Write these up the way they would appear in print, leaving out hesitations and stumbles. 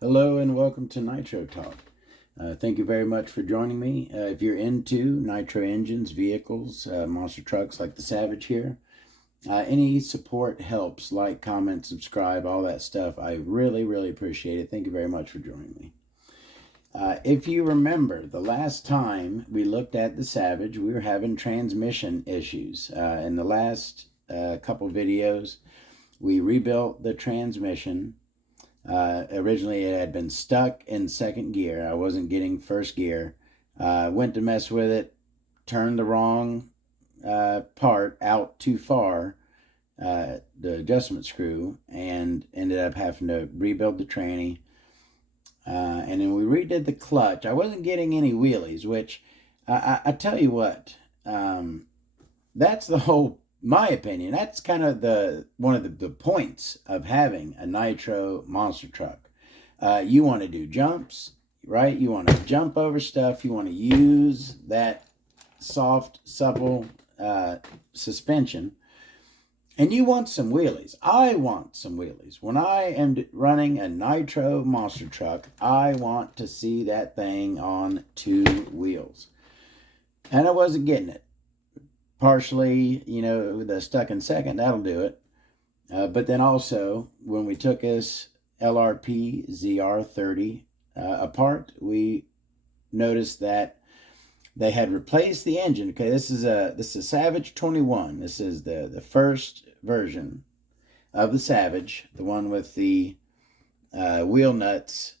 Hello and welcome to Nitro Talk. Thank you very much for joining me. If you're into nitro engines, vehicles, monster trucks like the Savage here, any support helps. Like, comment, subscribe, all that stuff. I really appreciate it. Thank you very much for joining me. If you remember, the last time we looked at the Savage, we were having transmission issues. In the last couple videos, we rebuilt the transmission. Originally it had been stuck in second gear. I wasn't getting first gear. Went to mess with it, turned the wrong part out too far, the adjustment screw, and ended up having to rebuild the tranny. And then we redid the clutch. I wasn't getting any wheelies, which I tell you what, that's the whole, my opinion, that's kind of one of the points of having a nitro monster truck. You want to do jumps, right? You want to jump over stuff. You want to use that soft, supple suspension. And you want some wheelies. I want some wheelies. When I am running a nitro monster truck, I want to see that thing on two wheels. And I wasn't getting it. Partially, the stuck in second, that'll do it. But then also, when we took this LRP ZR30 apart, we noticed that they had replaced the engine. Okay, this is Savage 21. This is the first version of the Savage, the one with the wheel nuts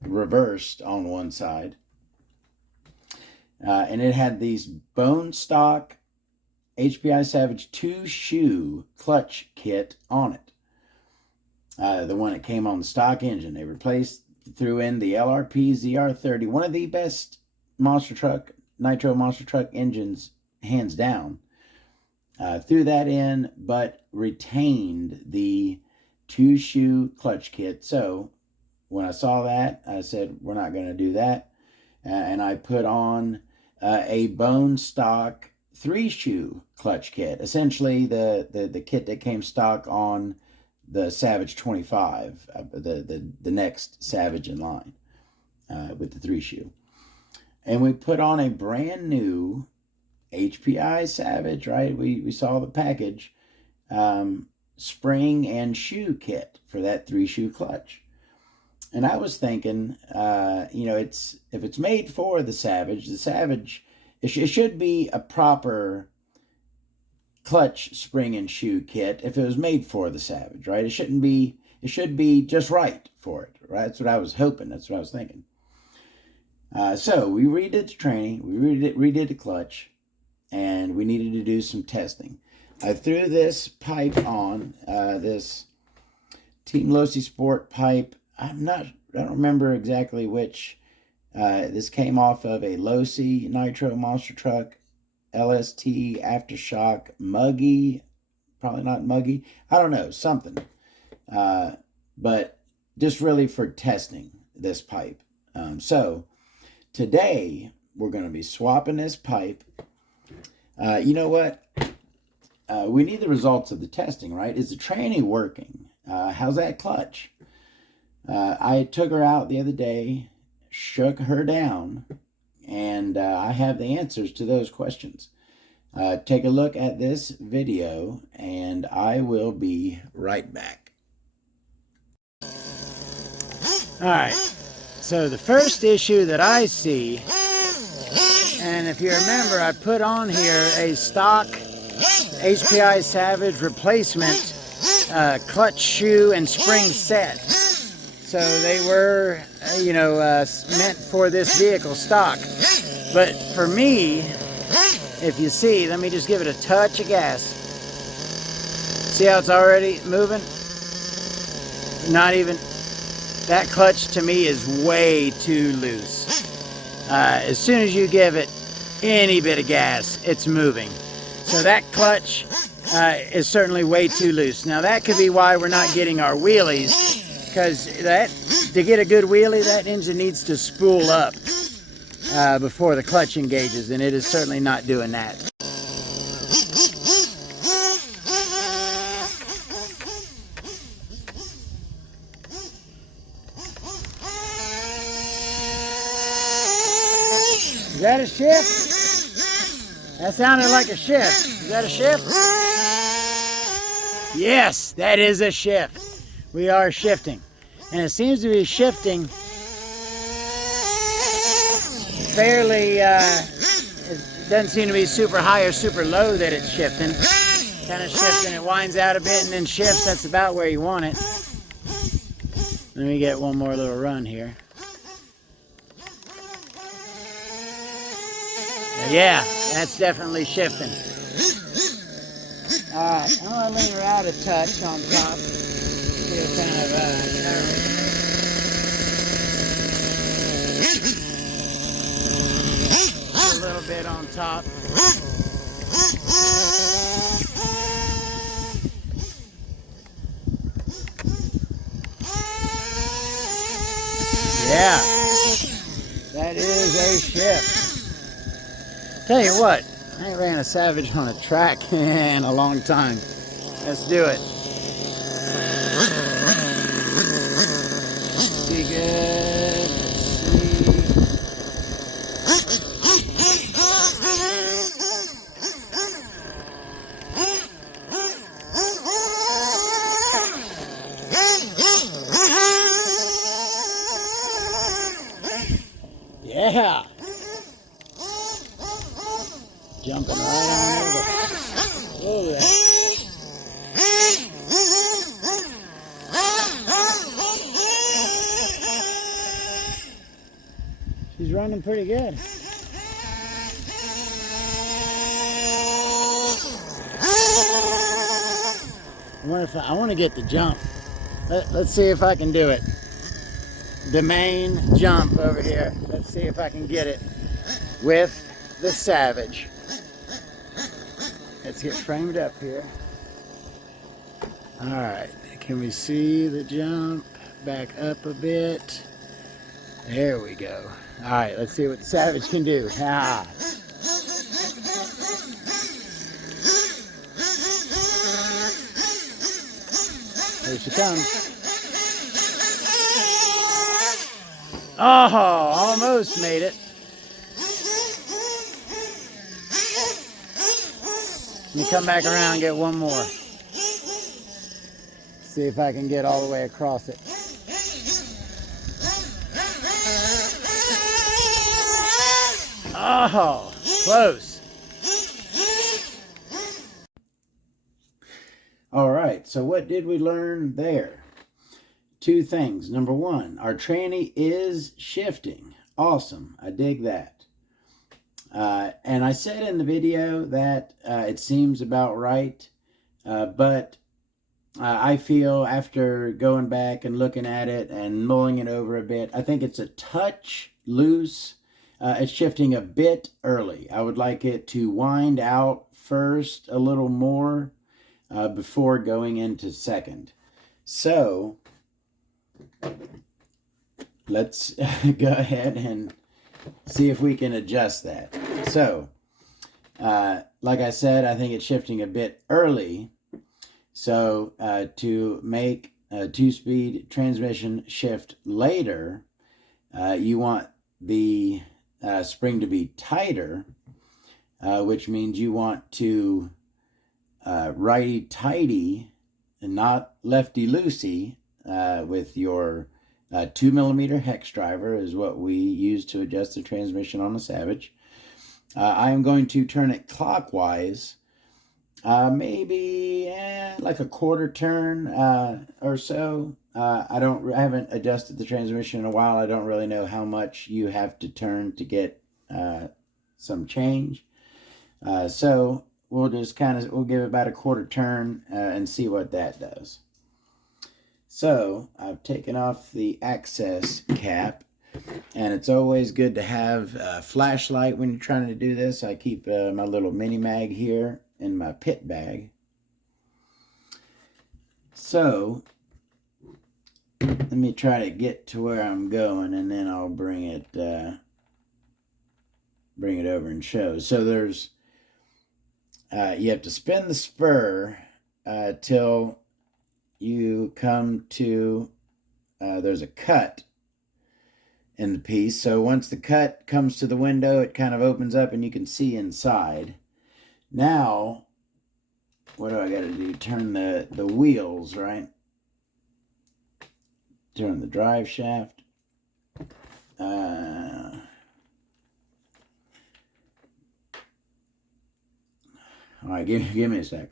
reversed on one side. And it had these bone stock HPI Savage 2-shoe clutch kit on it. The one that came on the stock engine. They threw in the LRP ZR30, one of the best nitro monster truck engines, hands down. Threw that in, but retained the 2-shoe clutch kit. So when I saw that, I said, we're not going to do that. And I put on a bone stock 3-shoe clutch kit, essentially the kit that came stock on the Savage 25, the next Savage in line, with the 3-shoe. And we put on a brand new HPI Savage, right? We saw the package, spring and shoe kit for that 3-shoe clutch. And I was thinking, if it's made for the Savage, it should be a proper clutch, spring, and shoe kit if it was made for the Savage, right? It should be just right for it, right? That's what I was hoping. That's what I was thinking. So we redid the tranny, we redid the clutch, and we needed to do some testing. I threw this pipe on, this Team Losi Sport pipe. I don't remember exactly which. This came off of a Losi Nitro monster truck, LST Aftershock Muggy, probably not Muggy, I don't know, something. But just really for testing this pipe. So today we're going to be swapping this pipe. You know what? We need the results of the testing, right? Is the tranny working? How's that clutch? I took her out the other day, shook her down, and I have the answers to those questions. Take a look at this video, and I will be right back. All right, so the first issue that I see, and if you remember, I put on here a stock HPI Savage replacement clutch, shoe, and spring set. So they were, meant for this vehicle stock. But for me, if you see, let me just give it a touch of gas. See how it's already moving? Not even, that clutch to me is way too loose. As soon as you give it any bit of gas, it's moving. So that clutch is certainly way too loose. Now that could be why we're not getting our wheelies, because to get a good wheelie, that engine needs to spool up before the clutch engages, and it is certainly not doing that. that a shift? That sounded like a shift. Is that a shift? Yes, that is a shift. We are shifting. And it seems to be shifting fairly, it doesn't seem to be super high or super low that it's shifting. Kind of shifting, it winds out a bit and then shifts. That's about where you want it. Let me get one more little run here. Yeah, that's definitely shifting. Alright, I'm going to lean her out a touch on top. See it kind of a little bit on top. Yeah, that is a shift. Tell you what, I ain't ran a Savage on a track in a long time. Let's do it. Be good. Yeah. Jumping right on over. Oh, yeah. She's running pretty good. I want to get the jump. Let's see if I can do it. The main jump over here. Let's see if I can get it with the Savage. Let's get framed up here. All right, can we see the jump? Back up a bit. There we go. All right, let's see what the Savage can do. Ah. Here she comes. Oh, almost made it. Let me come back around and get one more. See if I can get all the way across it. Oh, close. All right, so what did we learn there? Two things. Number one, our tranny is shifting. Awesome. I dig that. And I said in the video that it seems about right, but I feel after going back and looking at it and mulling it over a bit, I think it's a touch loose. It's shifting a bit early. I would like it to wind out first a little more before going into second. So let's go ahead and see if we can adjust that. So, like I said, I think it's shifting a bit early. So to make a 2-speed transmission shift later, you want the spring to be tighter, which means you want to righty-tighty and not lefty-loosey with your 2mm hex driver is what we use to adjust the transmission on the Savage. I am going to turn it clockwise, maybe like a quarter turn or so. I haven't adjusted the transmission in a while. I don't really know how much you have to turn to get some change. So we'll just we'll give it about a quarter turn and see what that does. So I've taken off the access cap, and it's always good to have a flashlight when you're trying to do this. I keep my little mini mag here in my pit bag. So let me try to get to where I'm going, and then I'll bring it over and show. So there's you have to spin the spur till you come to there's a cut in the piece. So once the cut comes to the window, it kind of opens up and you can see inside. Now, what do I got to do? Turn the wheels, right? Turn the drive shaft. All right, give me a sec.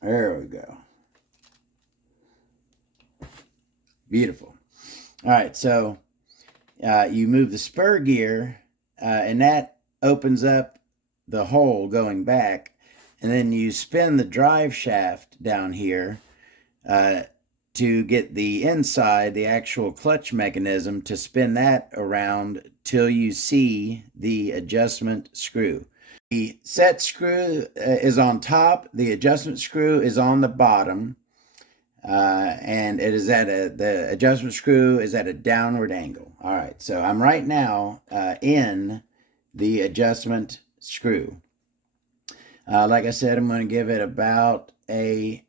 There we go. Beautiful. All right, so you move the spur gear, and that opens up the hole going back, and then you spin the drive shaft down here to get the inside, the actual clutch mechanism, to spin that around till you see the adjustment screw. The set screw is on top, the adjustment screw is on the bottom, and it is the adjustment screw is at a downward angle. All right, so I'm right now in the adjustment screw. Like I said, I'm going to give it about a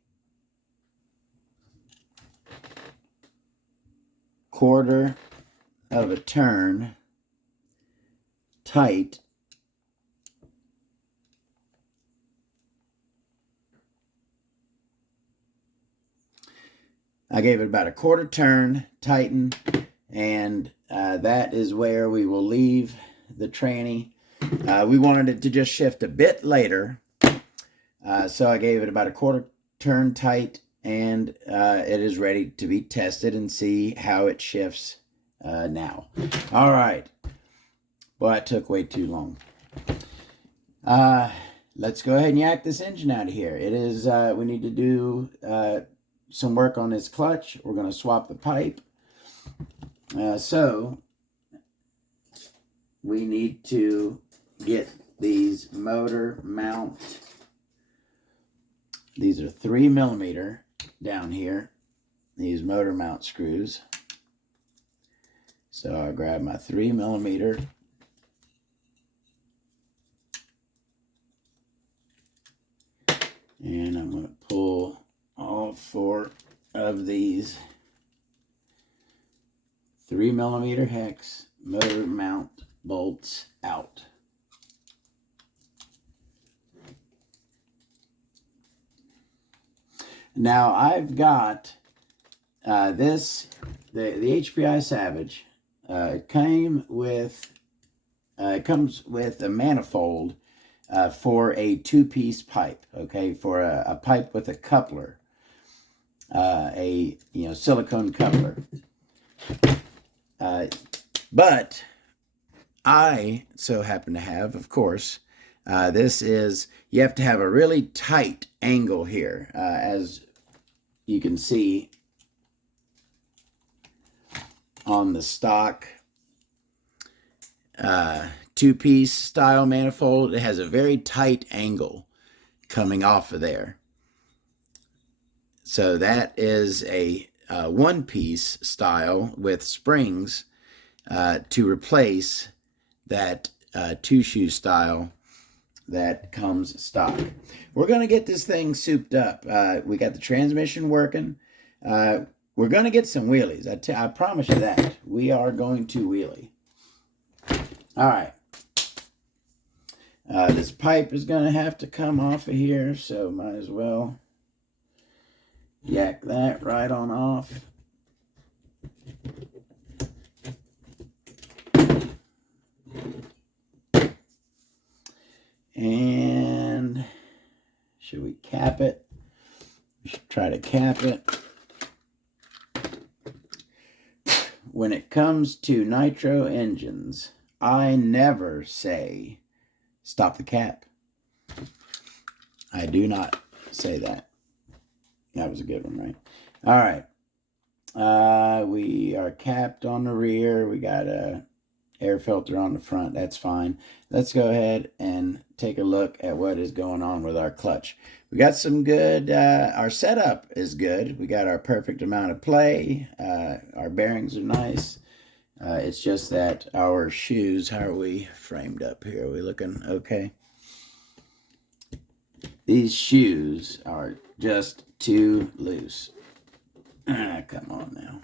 quarter of a turn tight. I gave it about a quarter turn, tighten, and that is where we will leave the tranny. We wanted it to just shift a bit later, so I gave it about a quarter turn tight, and it is ready to be tested and see how it shifts now. All right. Well, that took way too long. Let's go ahead and yak this engine out of here. It is, we need to do some work on this clutch. We're going to swap the pipe. So we need to get these motor mount. These are 3mm down here. These motor mount screws. So I grab my 3mm. And I'm going to pull all 4 of these 3mm hex motor mount bolts out. Now I've got this, the HPI Savage. It comes with a manifold for a 2-piece pipe. Okay, for a pipe with a coupler, a silicone coupler. But I so happen to have, of course, this is, you have to have a really tight angle here, as you can see on the stock 2-piece style manifold. It has a very tight angle coming off of there. So that is a 1-piece style with springs to replace that 2-shoe style that comes stock. We're going to get this thing souped up. We got the transmission working. We're going to get some wheelies. I promise you that. We are going to wheelie. All right. This pipe is going to have to come off of here, so might as well yak that right on off. And should we cap it? We should try to cap it. When it comes to nitro engines, I never say stop the cap. I do not say that. That was a good one, right? All right. We are capped on the rear. We got a air filter on the front. That's fine. Let's go ahead and take a look at what is going on with our clutch. We got some good, our setup is good. We got our perfect amount of play. Our bearings are nice. It's just that our shoes, how are we framed up here? Are we looking okay? These shoes are just too loose. Come on now.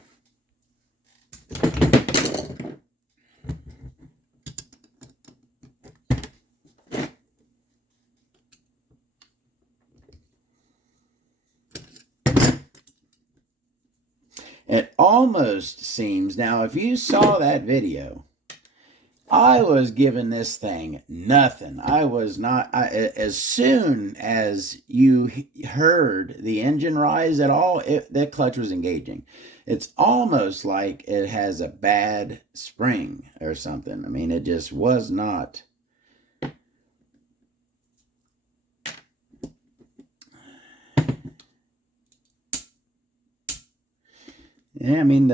It almost seems, now if you saw that video, I was giving this thing nothing. I was not, as soon as you heard the engine rise at all, the clutch was engaging. It's almost like it has a bad spring or something. I mean, it just was not. Yeah, I mean,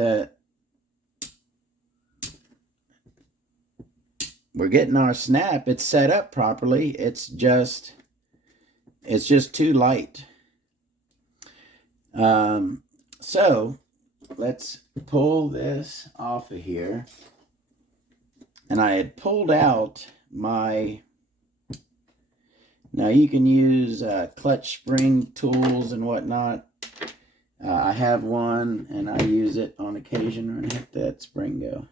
we're getting our snap. It's set up properly. It's just too light. So let's pull this off of here. And I had pulled out my, now you can use clutch spring tools and whatnot. I have one and I use it on occasion when I hit that spring go.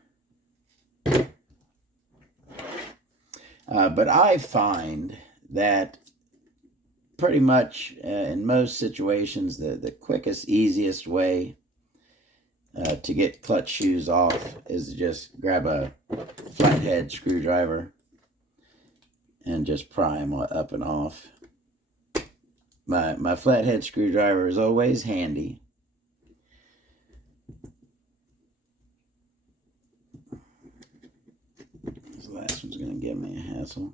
But I find that pretty much in most situations, the quickest, easiest way to get clutch shoes off is to just grab a flathead screwdriver and just pry them up and off. My flathead screwdriver is always handy. This last one's going to give me a hassle.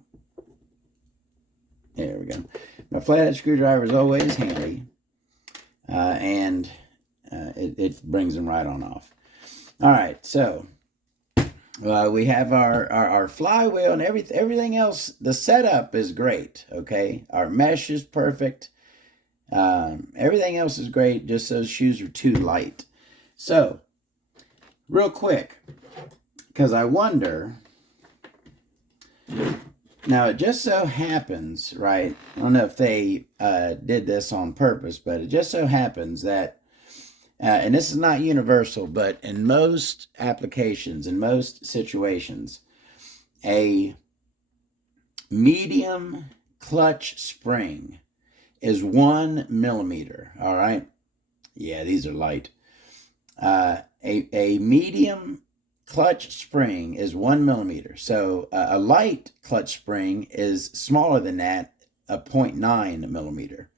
There we go. My flathead screwdriver is always handy, and it brings them right on off. All right, so we have our flywheel and everything else. The setup is great, okay? Our mesh is perfect. Everything else is great, just those shoes are too light. So, real quick, because I wonder, now it just so happens, right, I don't know if they did this on purpose, but it just so happens that, and this is not universal, but in most applications, in most situations, a medium clutch spring is 1 millimeter. All right. Yeah, these are light. A medium clutch spring is 1 millimeter. So a light clutch spring is smaller than that, a 0.9 millimeter.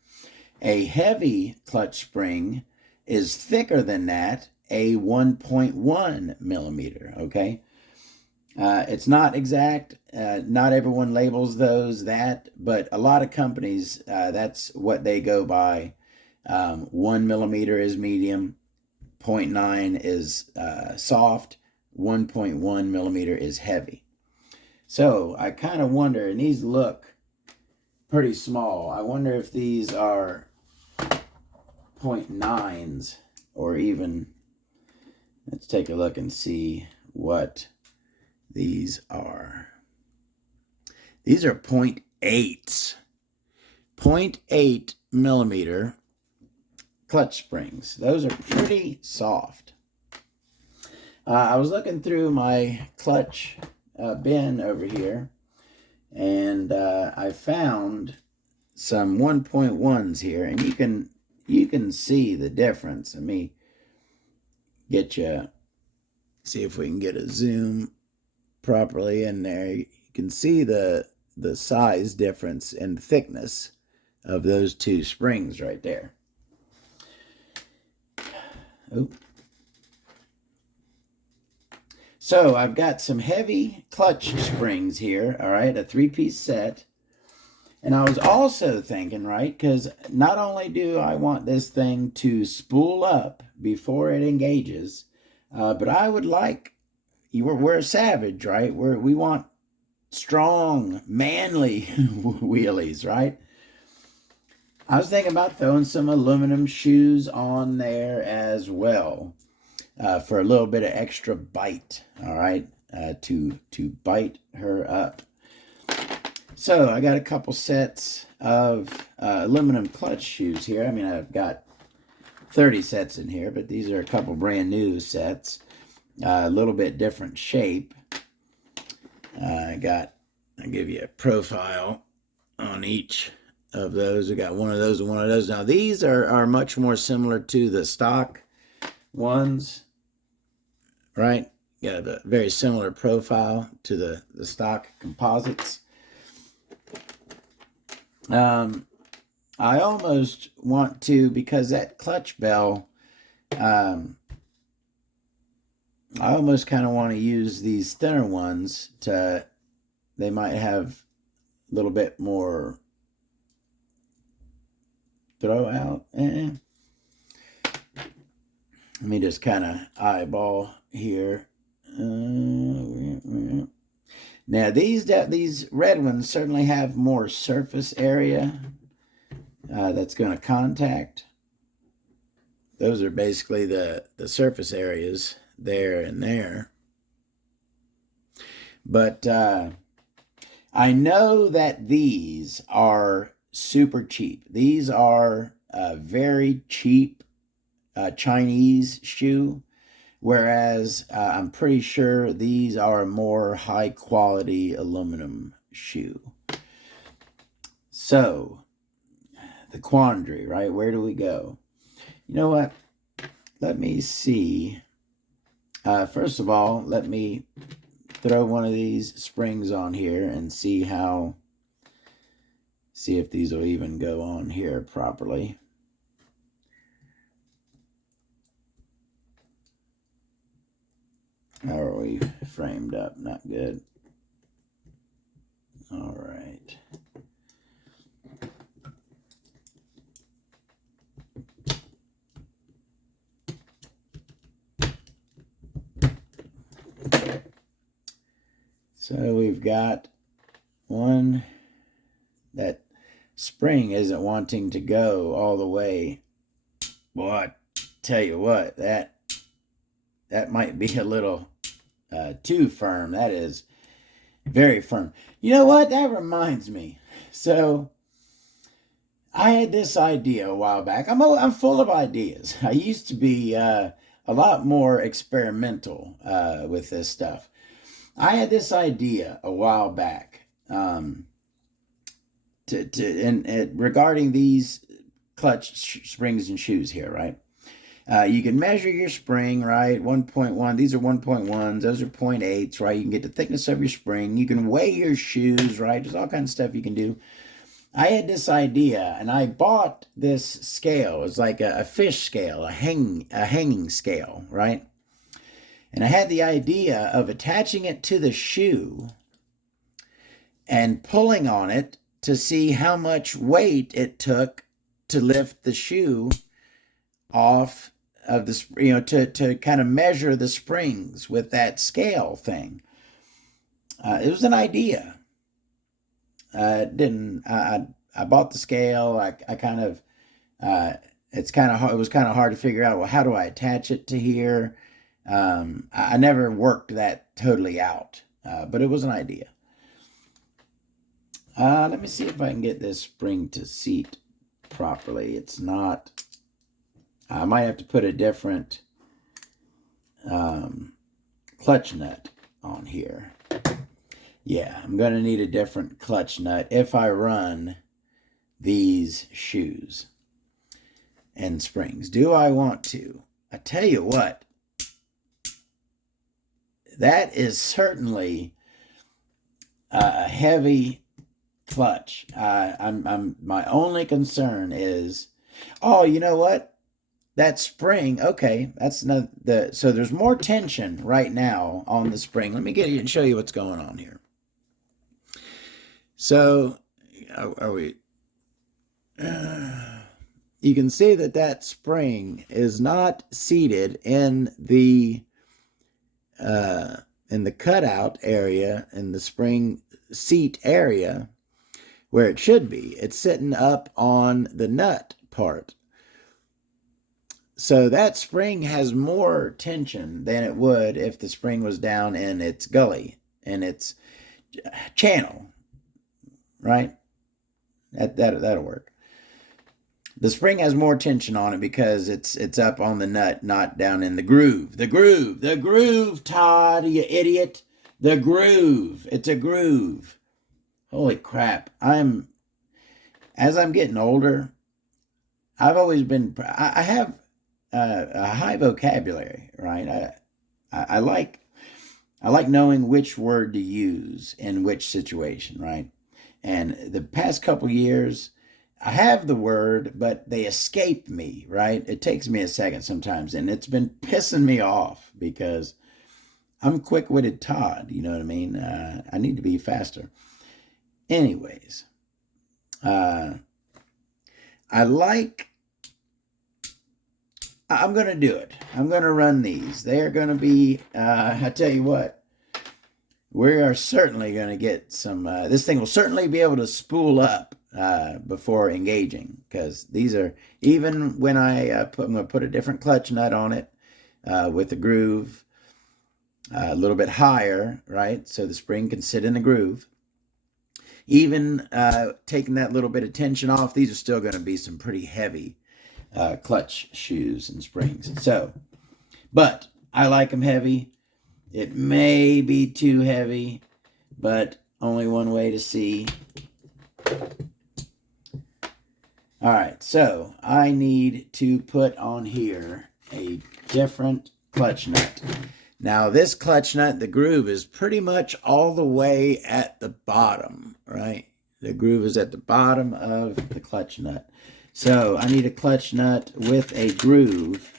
A heavy clutch spring is thicker than that, a 1.1 millimeter. Okay. It's not exact. Not everyone labels those that, but a lot of companies, that's what they go by. 1 millimeter is medium, 0.9 is soft, 1.1 millimeter is heavy. So I kind of wonder, and these look pretty small. I wonder if these are 0.9s or even, let's take a look and see what these are. These are 0.8s. 0.8 millimeter clutch springs. Those are pretty soft. I was looking through my clutch bin over here, and I found some 1.1s here, and you can see the difference. Let me see if we can get a zoom properly in there. You can see the size difference and thickness of those two springs right there. Oh. So I've got some heavy clutch springs here, all right, a 3-piece set. And I was also thinking, right, because not only do I want this thing to spool up before it engages, but I would like, we're a Savage, right? We want strong, manly wheelies, right? I was thinking about throwing some aluminum shoes on there as well, for a little bit of extra bite, all right, to bite her up. So I got a couple sets of aluminum clutch shoes here. I mean, I've got 30 sets in here, but these are a couple brand new sets, a little bit different shape. I'll give you a profile on each of those. We got one of those and one of those. Now these are much more similar to the stock ones, right? Got a very similar profile to the stock composites. I almost want to, because that clutch bell, I almost kind of want to use these thinner ones they might have a little bit more throw out. Let me just kind of eyeball here. Now these red ones certainly have more surface area that's going to contact. Those are basically the surface areas there and there. But I know that these are super cheap. These are a very cheap Chinese shoe, whereas I'm pretty sure these are a more high quality aluminum shoe. So the quandary, right? Where do we go? You know what? Let me see. First of all, let me throw one of these springs on here and see if these will even go on here properly. How are we framed up? Not good. All right. So we've got one, that spring isn't wanting to go all the way. Boy, I tell you what, that might be a little too firm. That is very firm. You know what? That reminds me. So I had this idea a while back. I'm full of ideas. I used to be a lot more experimental with this stuff. I had this idea a while back regarding these clutch springs and shoes here, right? You can measure your spring, right? 1.1. These are 1.1s. Those are 0.8s, right? You can get the thickness of your spring. You can weigh your shoes, right? There's all kinds of stuff you can do. I had this idea, and I bought this scale. It's like a fish scale, a hanging scale, right? And I had the idea of attaching it to the shoe and pulling on it to see how much weight it took to lift the shoe off of the, to kind of measure the springs with that scale thing. It was an idea. I bought the scale. I kind of, it was kind of hard to figure out, well, how do I attach it to here? I never worked that totally out, but it was an idea. Let me see if I can get this spring to seat properly. It's not, I might have to put a different clutch nut on here. Yeah, I'm going to need a different clutch nut if I run these shoes and springs. Do I want to? I tell you what, that is certainly a heavy clutch. My only concern is, oh, you know what? That spring, okay, that's not so there's more tension right now on the spring. Let me get you and show you what's going on here. So, are we? You can see that spring is not seated in the in the cutout area, in the spring seat area, where it should be. It's sitting up on the nut part. So that spring has more tension than it would if the spring was down in its gully, in its channel, right? That'll work. The spring has more tension on it because it's up on the nut, not down in the groove. The groove, Todd, you idiot. The groove. It's a groove. Holy crap. As I'm getting older, I've always been, I have a high vocabulary, right? I like knowing which word to use in which situation, right? And the past couple years, I have the word, but they escape me, right? It takes me a second sometimes, and it's been pissing me off because I'm quick-witted Todd, you know what I mean? I need to be faster. Anyways, I'm going to do it. I'm going to run these. They are going to be, I tell you what, we are certainly going to get some, this thing will certainly be able to spool up before engaging, because these are, even when I'm going to put a different clutch nut on it with the groove a little bit higher, right? So the spring can sit in the groove. Even taking that little bit of tension off, these are still going to be some pretty heavy clutch shoes and springs. So, but I like them heavy. It may be too heavy, but only one way to see. All right, so I need to put on here a different clutch nut. Now this clutch nut, the groove is pretty much all the way at the bottom, right? The groove is at the bottom of the clutch nut. So I need a clutch nut with a groove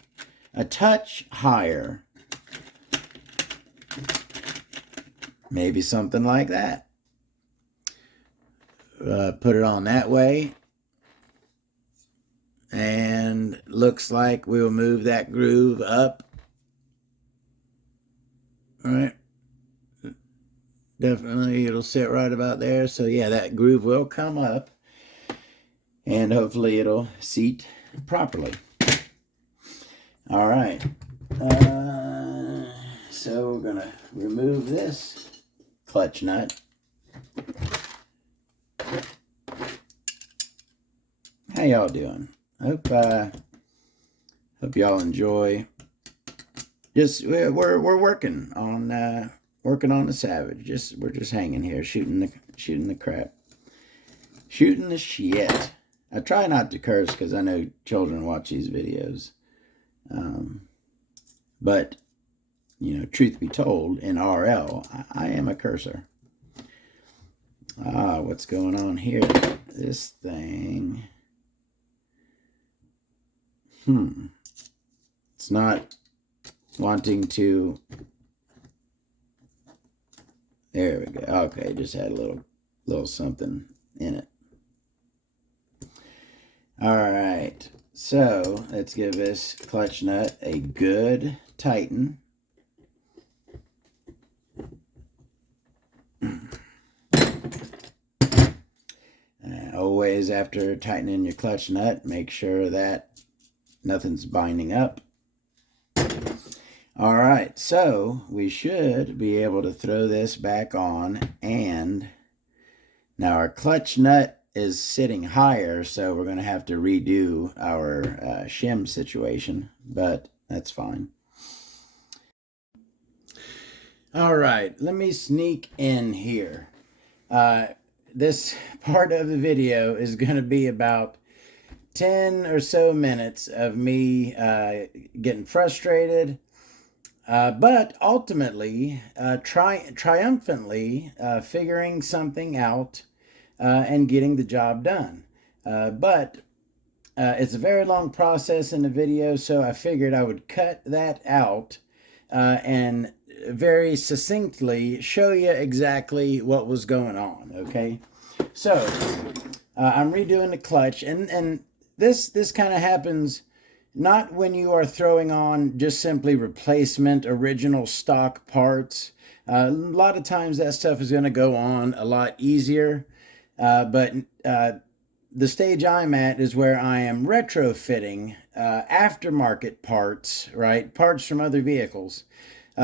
a touch higher. Maybe something like that. Put it on that way. And looks like we'll move that groove up. All right. Definitely it'll sit right about there. So yeah, that groove will come up. And hopefully it'll seat properly. All right. So we're going to remove this clutch nut. How y'all doing? Hope y'all enjoy. We're working on the Savage. We're just hanging here, shooting the crap, shooting the shit. I try not to curse because I know children watch these videos. But you know, truth be told, in RL, I am a cursor. What's going on here? This thing. It's not wanting to. There we go. Okay, just had a little something in it. All right, so let's give this clutch nut a good tighten. Always after tightening your clutch nut, make sure that nothing's binding up. All right, so we should be able to throw this back on, and now our clutch nut is sitting higher, so we're going to have to redo our shim situation, but that's fine. All right, let me sneak in here. This part of the video is going to be about 10 or so minutes of me getting frustrated, but ultimately triumphantly figuring something out and getting the job done. But it's a very long process in the video, so I figured I would cut that out and very succinctly show you exactly what was going on, okay? So I'm redoing the clutch, and this kind of happens not when you are throwing on just simply replacement original stock parts. A lot of times that stuff is going to go on a lot easier, but the stage I'm at is where I am retrofitting aftermarket parts, right? Parts from other vehicles.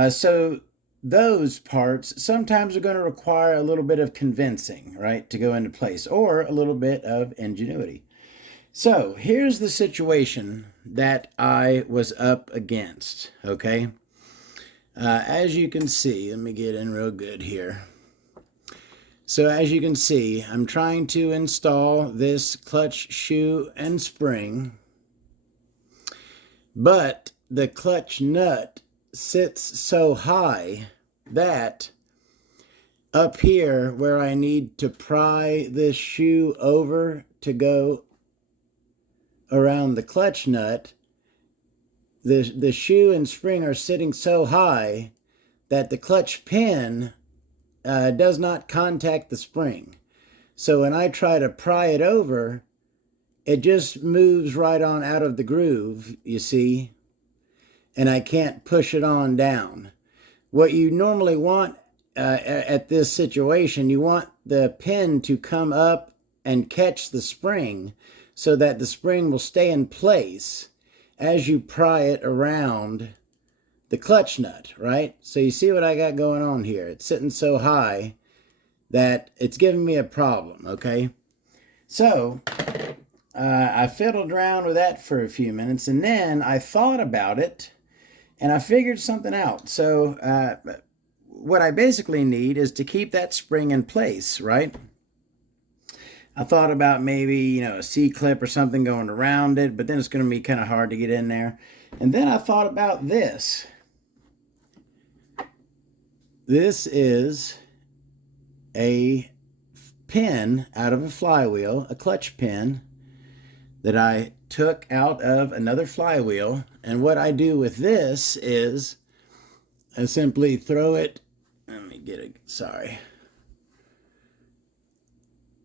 So those parts sometimes are going to require a little bit of convincing, right, to go into place, or a little bit of ingenuity. So here's the situation that I was up against, okay? As you can see, let me get in real good here. So as you can see, I'm trying to install this clutch shoe and spring, but the clutch nut sits so high that up here where I need to pry this shoe over to go around the clutch nut, the shoe and spring are sitting so high that the clutch pin does not contact the spring. So when I try to pry it over, it just moves right on out of the groove, you see, and I can't push it on down. What you normally want at this situation, you want the pin to come up and catch the spring so that the spring will stay in place as you pry it around the clutch nut, right? So you see what I got going on here. It's sitting so high that it's giving me a problem, okay? So I fiddled around with that for a few minutes, and then I thought about it, and I figured something out. So what I basically need is to keep that spring in place, right? I thought about maybe, a C-clip or something going around it, but then it's going to be kind of hard to get in there. And then I thought about this. This is a pin out of a flywheel, a clutch pin that I took out of another flywheel. And what I do with this is I simply throw it, let me get it, sorry.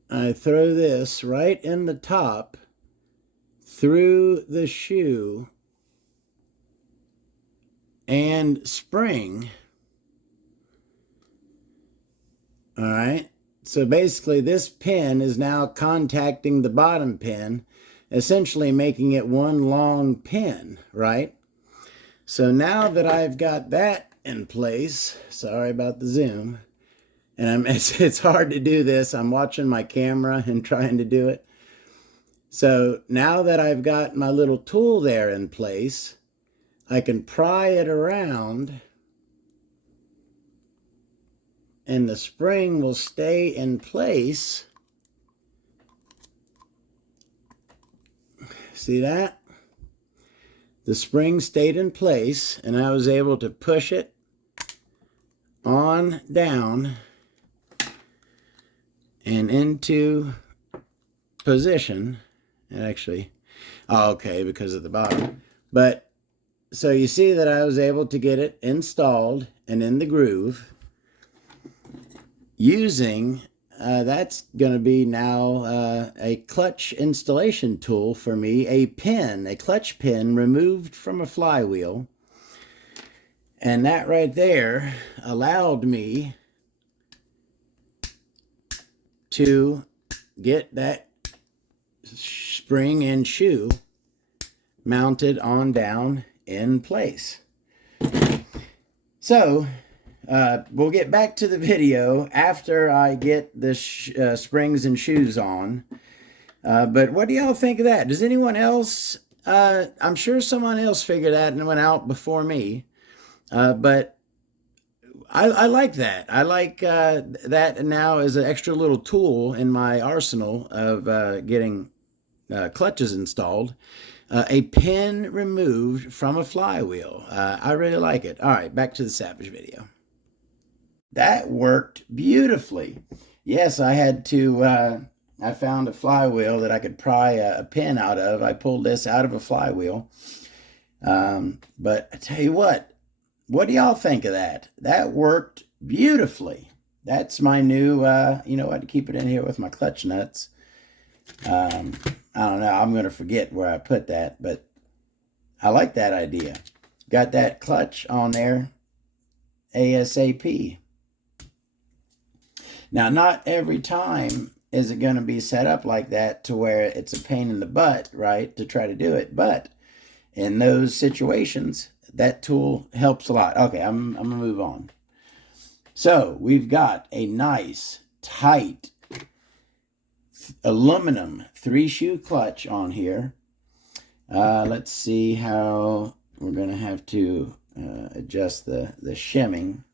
I throw this right in the top through the shoe and spring. All right. So basically this pin is now contacting the bottom pin, essentially making it one long pin, right? So now that I've got that in place, sorry about the zoom, and it's hard to do this. I'm watching my camera and trying to do it. So now that I've got my little tool there in place, I can pry it around and the spring will stay in place. See that? The spring stayed in place and I was able to push it on down and into position. And actually, okay, because of the bottom. But so you see that I was able to get it installed and in the groove using, that's going to be now a clutch installation tool for me, a clutch pin removed from a flywheel. And that right there allowed me to get that spring and shoe mounted on down in place. So we'll get back to the video after I get the springs and shoes on. But what do y'all think of that? Does anyone else, I'm sure someone else figured that and went out before me. But I like that. I like that now as an extra little tool in my arsenal of getting clutches installed. A pin removed from a flywheel. I really like it. All right, back to the Savage video. That worked beautifully. Yes, I had to, I found a flywheel that I could pry a pin out of. I pulled this out of a flywheel. But I tell you what do y'all think of that? That worked beautifully. That's my new, I had to keep it in here with my clutch nuts. I don't know. I'm going to forget where I put that, but I like that idea. Got that clutch on there ASAP. Now, not every time is it going to be set up like that to where it's a pain in the butt, right, to try to do it. But in those situations, that tool helps a lot. Okay, I'm going to move on. So we've got a nice, tight aluminum 3-shoe clutch on here. Let's see how we're going to have to adjust the shimming.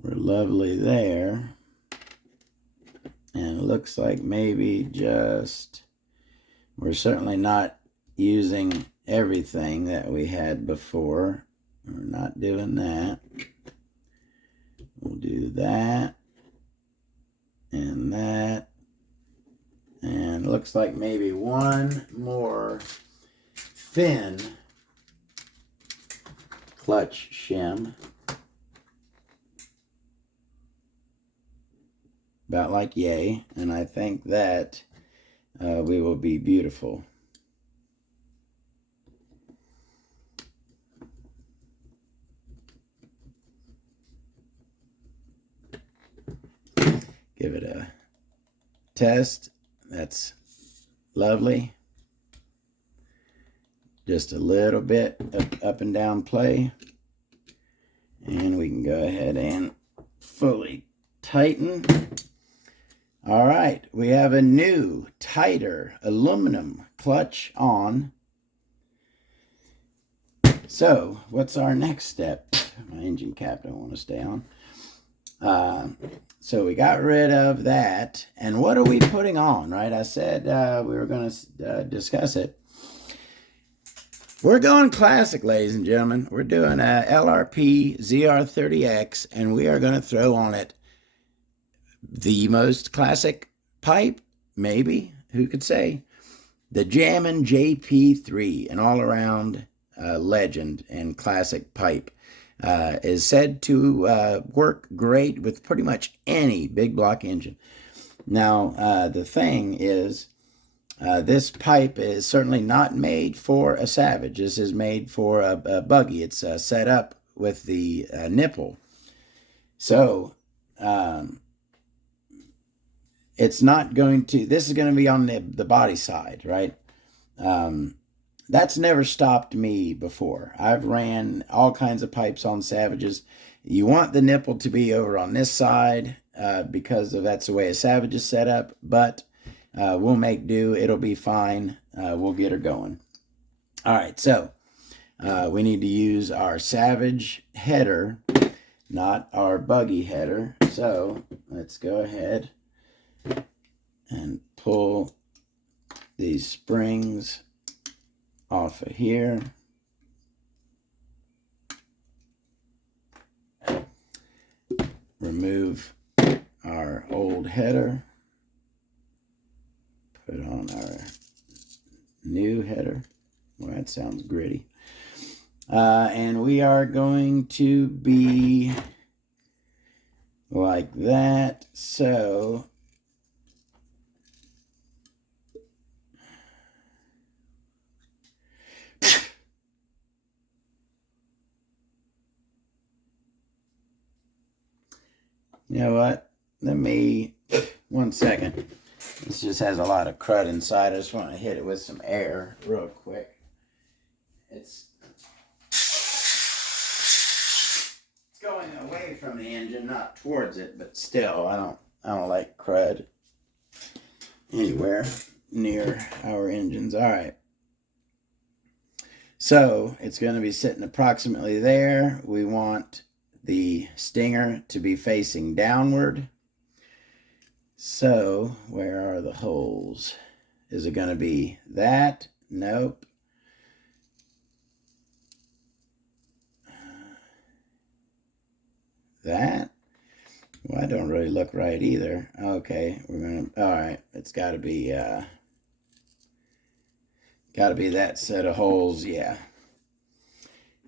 We're lovely there. And it looks like maybe just, we're certainly not using everything that we had before. We're not doing that. We'll do that. And that. And it looks like maybe one more thin clutch shim. About like yay. And I think that we will be beautiful. Give it a test. That's lovely. Just a little bit of up and down play. And we can go ahead and fully tighten. All right, we have a new, tighter aluminum clutch on. So, what's our next step? My engine cap don't want to stay on. So we got rid of that. And what are we putting on, right? I said we were going to discuss it. We're going classic, ladies and gentlemen. We're doing a LRP ZR30X, and we are going to throw on it the most classic pipe, maybe, who could say? The Jammin' jp3, an all-around legend and classic pipe. Is said to work great with pretty much any big block engine. Now, the thing is, this pipe is certainly not made for a Savage. This is made for a buggy. It's set up with the nipple. So, it's not going to, this is going to be on the body side, right? That's never stopped me before. I've ran all kinds of pipes on Savages. You want the nipple to be over on this side because that's the way a Savage is set up, but we'll make do. It'll be fine. We'll get her going. All right, so we need to use our Savage header, not our buggy header. So let's go ahead and pull these springs off of here. Remove our old header. Put on our new header. Well, that sounds gritty. And we are going to be like that. So you know what? Let me, 1 second. This just has a lot of crud inside. I just want to hit it with some air real quick. It's going away from the engine, not towards it, but still, I don't like crud anywhere near our engines. All right. So it's going to be sitting approximately there. We want the stinger to be facing downward. So where are the holes? Is it going to be that? Nope. That? Well, I don't really look right either. Okay, we're going to, all right, it's got to be that set of holes, yeah.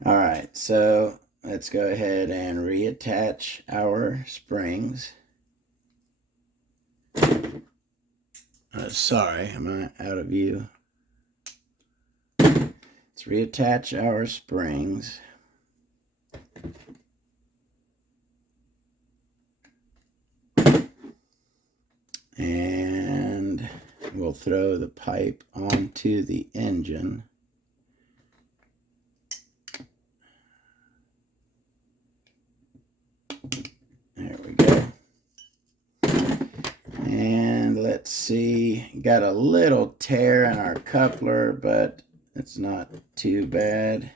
All right, so let's go ahead and reattach our springs. Sorry, am I out of view? Let's reattach our springs. And we'll throw the pipe onto the engine. There we go. And let's see, got a little tear in our coupler, but it's not too bad.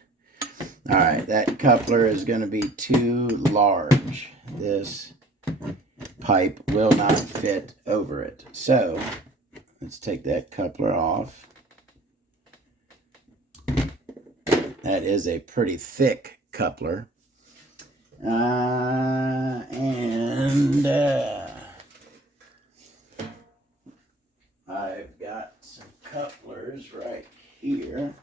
All right, that coupler is going to be too large. This pipe will not fit over it. So let's take that coupler off. That is a pretty thick coupler. I've got some couplers right here.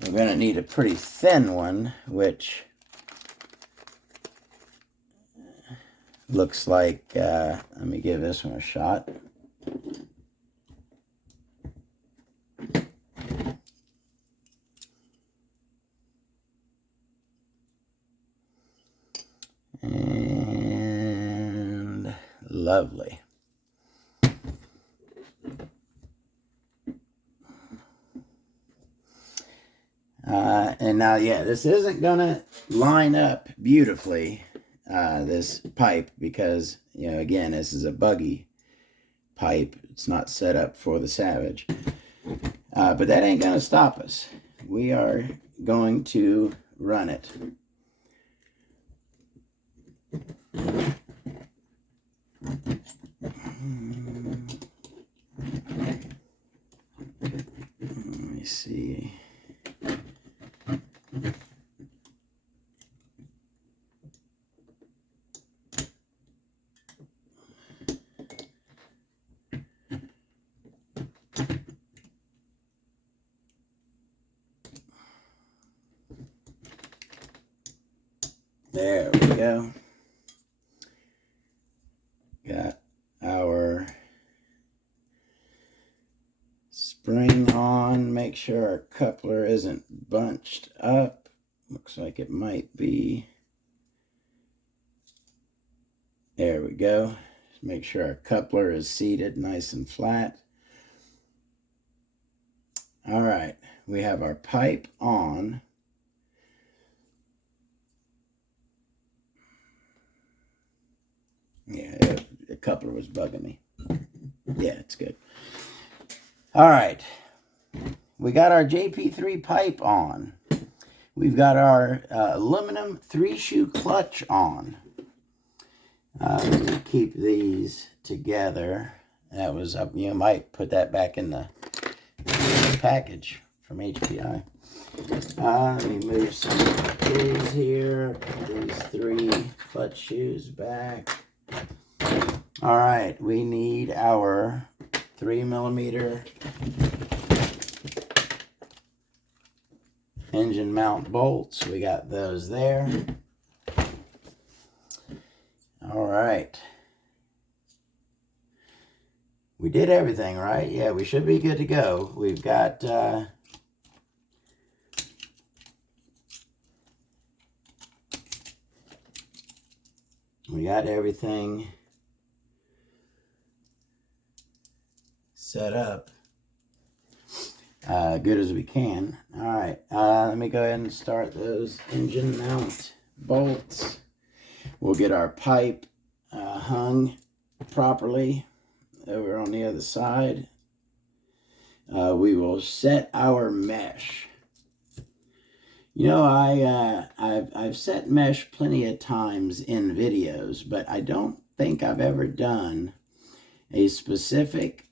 We're going to need a pretty thin one, which looks like, let me give this one a shot. And lovely. And now, yeah, this isn't going to line up beautifully, this pipe, because, you know, again, this is a buggy pipe. It's not set up for the Savage. But that ain't going to stop us. We are going to run it. Let me see. There we go. Got our spring on. Make sure our coupler isn't bunched up. Looks like it might be. There we go. Just make sure our coupler is seated nice and flat. All right, we have our pipe on. Yeah, the coupler was bugging me. Yeah, it's good. All right, we got our jp3 pipe on. We've got our aluminum 3-shoe clutch on. Keep these together. That was up. You might put that back in the package from HPI. Let me move some tools here. Put these 3 clutch shoes back. All right, we need our 3mm engine mount bolts. We got those there. All right. We did everything, right? Yeah, we should be good to go. We've got everything set up good as we can. All right, let me go ahead and start those engine mount bolts. We'll get our pipe hung properly over on the other side. We will set our mesh. You know, I've set mesh plenty of times in videos, but I don't think I've ever done a specific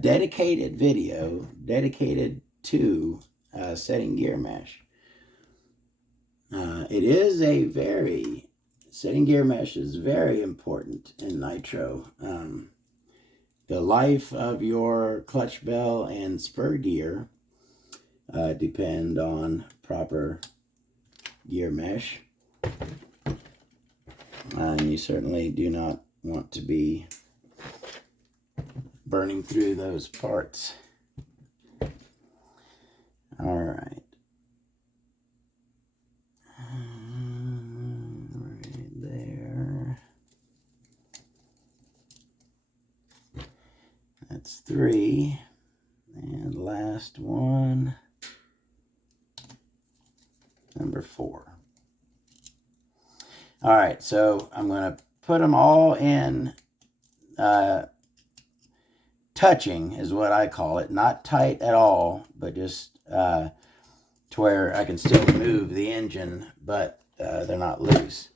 dedicated video dedicated to setting gear mesh. Setting gear mesh is very important in Nitro. The life of your clutch bell and spur gear depend on proper gear mesh. And you certainly do not want to be burning through those parts. All right. Right there. That's 3. And last one, number 4. All right, so I'm going to put them all in touching is what I call it. Not tight at all, but just to where I can still move the engine, but they're not loose.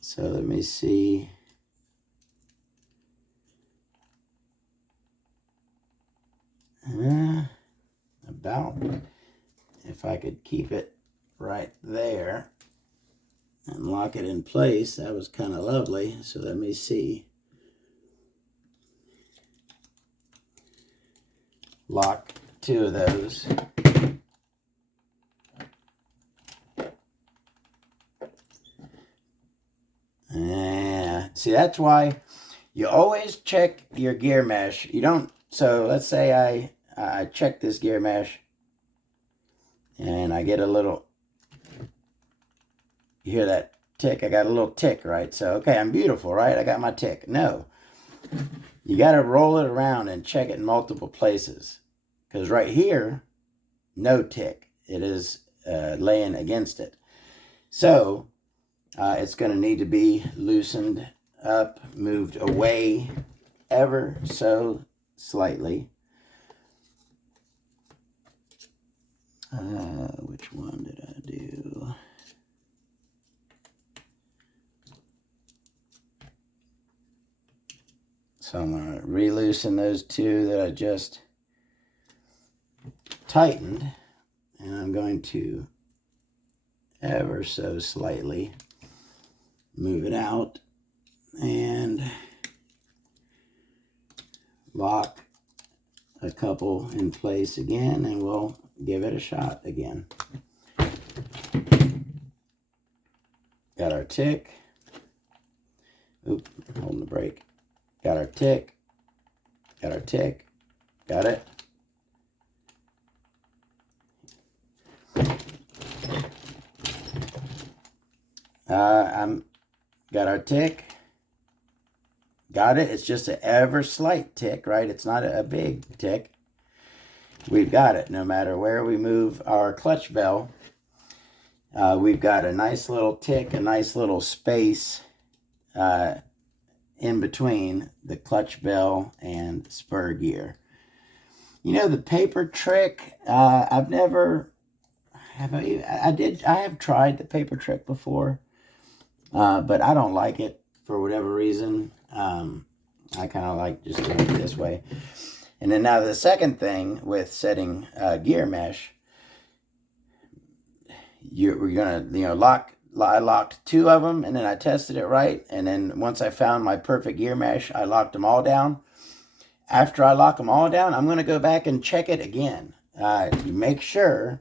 So let me see. About, if I could keep it right there and lock it in place, that was kind of lovely. So let me see. Lock 2 of those. Yeah, see, that's why you always check your gear mesh. You don't, so let's say I check this gear mesh and I get a little, you hear that tick? I got a little tick, right? So, okay, I'm beautiful, right? I got my tick. No, you got to roll it around and check it in multiple places. Because right here, no tick. It is laying against it. So, it's going to need to be loosened up, moved away ever so slightly. Which one did I do? So I'm going to re-loosen those 2 that I just tightened, and I'm going to ever so slightly move it out and lock a couple in place again, and we'll give it a shot again. Got our tick. Oop, holding the brake. Got our tick. Got our tick. Got it. Got our tick. Got it. It's just an ever slight tick, right? It's not a big tick. We've got it. No matter where we move our clutch bell, we've got a nice little tick, a nice little space in between the clutch bell and spur gear. You know, the paper trick, I've never, I have tried the paper trick before, but I don't like it for whatever reason. I kind of like just doing it this way. And then now the second thing with setting gear mesh, we're gonna, I locked 2 of them, and then I tested it right. And then once I found my perfect gear mesh, I locked them all down. After I lock them all down, I'm going to go back and check it again. You make sure,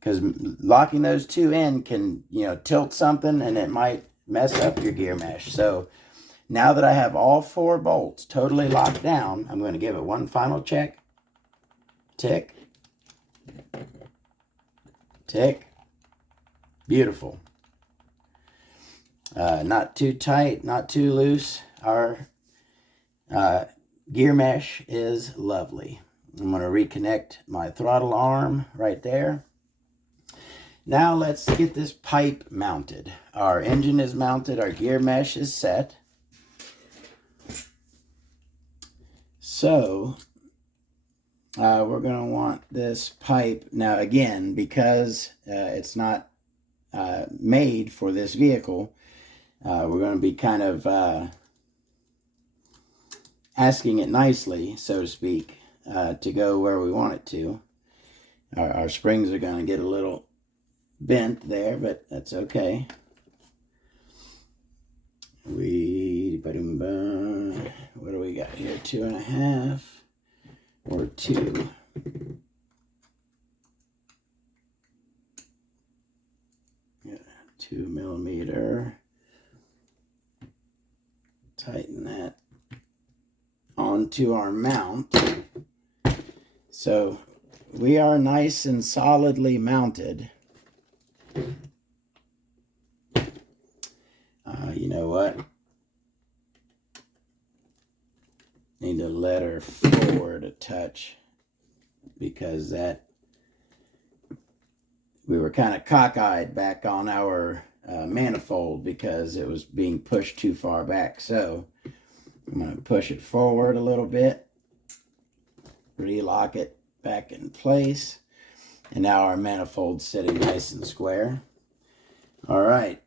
because locking those 2 in can, tilt something, and it might mess up your gear mesh. So now that I have all 4 bolts totally locked down, I'm going to give it one final check. Tick. Tick. Beautiful. Not too tight, not too loose. Our gear mesh is lovely. I'm going to reconnect my throttle arm right there. Now let's get this pipe mounted. Our engine is mounted, our gear mesh is set. So we're going to want this pipe. Now again, because it's not made for this vehicle, we're going to be kind of asking it nicely, so to speak, to go where we want it to. Our springs are going to get a little bent there, but that's okay. What do we got here? 2.5 or 2? tighten that onto our mount. So we are nice and solidly mounted. You know what? Need to let her forward a touch, because we were kind of cockeyed back on our manifold because it was being pushed too far back. So I'm going to push it forward a little bit, relock it back in place, and now our manifold's sitting nice and square. All right,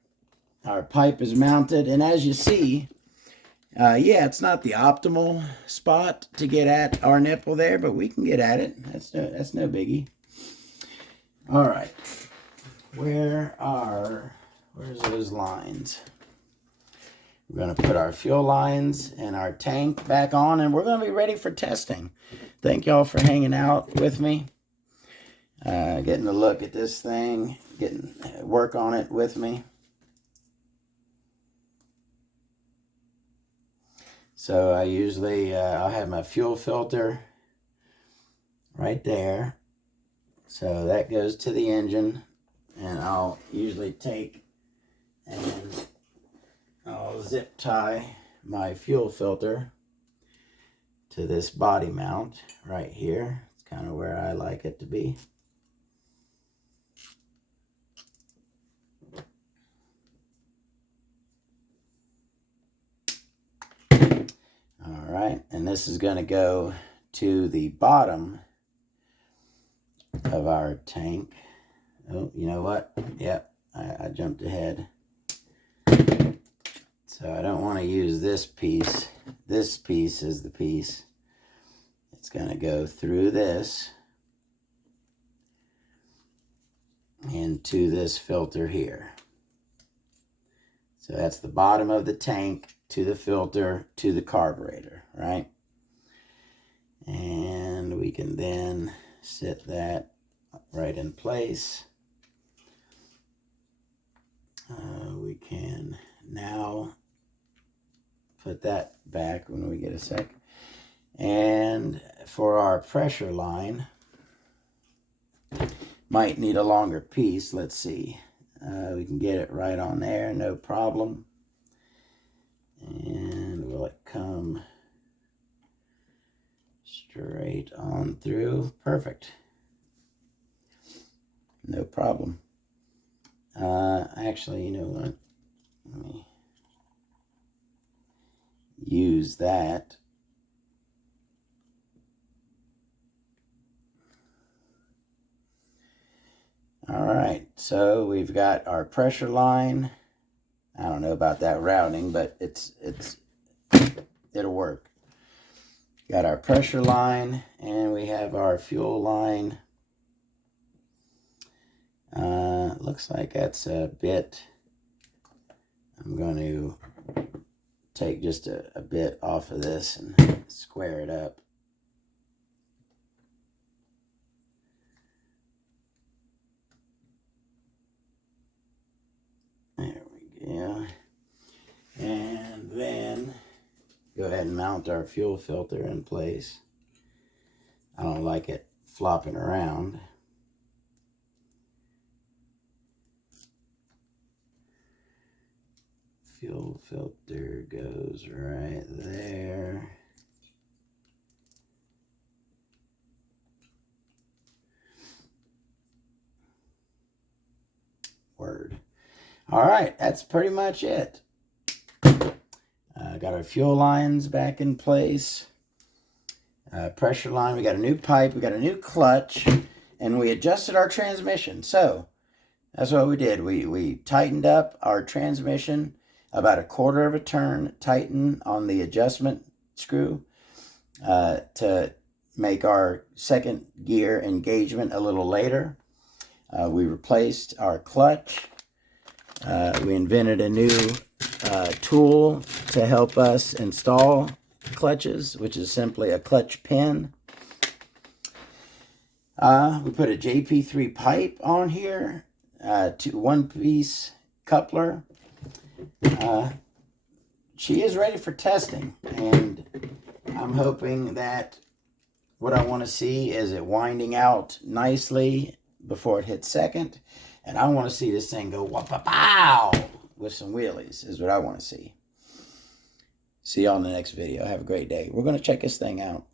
our pipe is mounted, and as you see, yeah, it's not the optimal spot to get at our nipple there, but we can get at it. That's no biggie. All right, where's those lines? We're going to put our fuel lines and our tank back on, and we're going to be ready for testing. Thank y'all for hanging out with me, getting a look at this thing, getting work on it with me. So I usually, I'll have my fuel filter right there. So that goes to the engine, and I'll usually take and I'll zip tie my fuel filter to this body mount right here. It's kind of where I like it to be. All right, and this is going to go to the bottom of our tank. Oh, you know what? Yep, I jumped ahead. So I don't want to use this piece. This piece is the piece. It's going to go through this into this filter here. So that's the bottom of the tank to the filter to the carburetor, right? And we can then sit that right in place. We can now put that back when we get a sec. And for our pressure line, might need a longer piece. Let's see. We can get it right on there, no problem. And will it come straight on through? Perfect. No problem. Actually, you know what? Let me use that. All right, so we've got our pressure line. I don't know about that routing, but it'll work. Got our pressure line, and we have our fuel line. Looks like that's a bit. I'm going to take just a bit off of this and square it up. There we go. And then go ahead and mount our fuel filter in place. I don't like it flopping around. Fuel filter goes right there. Word. All right, that's pretty much it. Got our fuel lines back in place. Pressure line, we got a new pipe, we got a new clutch, and we adjusted our transmission. So that's what we did. We tightened up our transmission about 1/4 of a turn, tighten on the adjustment screw to make our second gear engagement a little later. We replaced our clutch. We invented a new tool to help us install clutches, which is simply a clutch pin. We put a jp3 pipe on here, one-piece coupler, she is ready for testing, and I'm hoping that what I want to see is it winding out nicely before it hits second, and I want to see this thing go whoop-a-pow with some wheelies is what I want to see. See y'all in the next video. Have a great day. We're going to check this thing out.